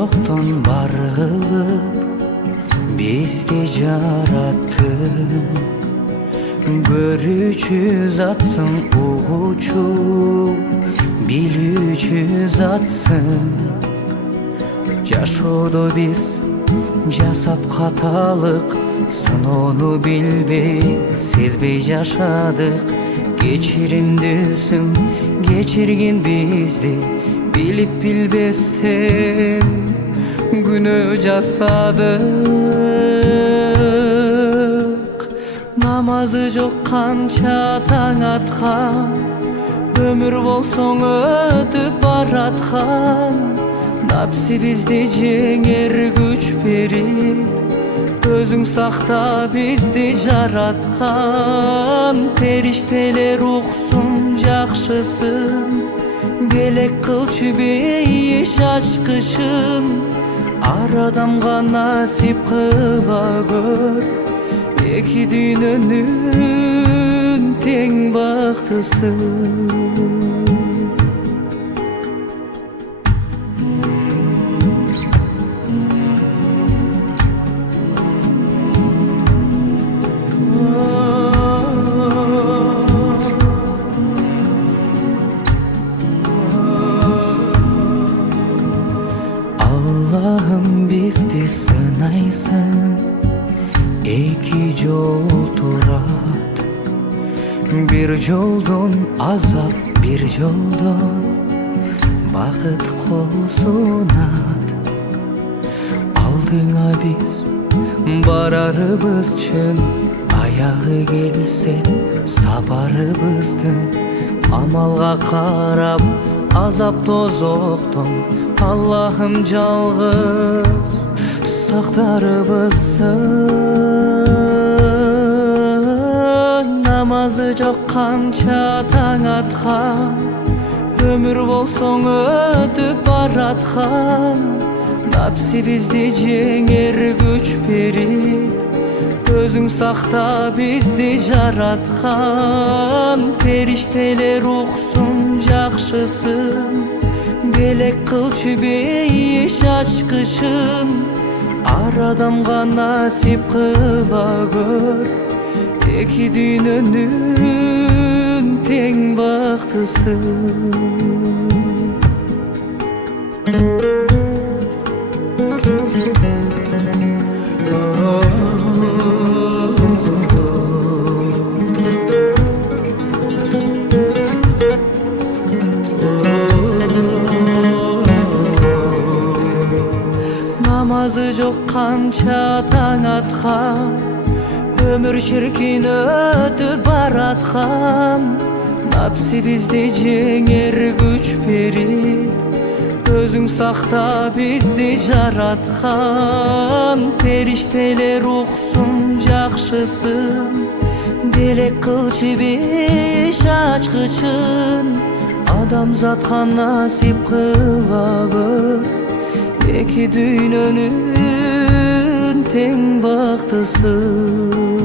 жоқтон бар кылып бизди жараттың. Көрүүчү затсың, угуучу билүүчү затсың. Жашоодо биз жасап каталык, сыноону билбей сезбей жашадык. Кечиримдүүсүң, кечиргин бизди билип билбестен күнөө жасадык. Намазы жок канча таң аткан, өмүр болсоң өтүп бараткан. Напси бизди жеңер күч берип, өзүң сакта бизди жараткан. Периштелер уксун жакшысын, белек кылчы бейиш ачкычын. Ар адамга насип кыла көр, эки дүйнөнүн тең бактысын. Allah'ım bizdi sınaysın, iki yol turat. Bir yoldan azap, bir yoldan bakıt kol sunat. Aldığına biz bararыбызчын, аяғы келсе сабарыбыздың. Амалға қарап азап тозоқтон Allah'ım жалғыз сақтарыбызсын. Намазы жоқ қанша таң атқан, өмір болсоң өтіп бараткан. Напси бизди жеңер күч берип, өзүң сакта бизди жараткан. Периштелер уксун жакшысын, белек кылчы бейиш ачкычын. Ар адамга насип кыла көр, эки дүйнөнүн тең бактысын. Namazı жоқ қанша таң атқан, өмір шіркін өтіп бараткан. Напси бизди жеңер күч берип, өзүң сакта бизди жараткан. Периштелер уксун жакшысын, белек кылчы бейиш ачкычын. Адамзатка насип кыла көр, эки дүйнөнүн тең бактысын.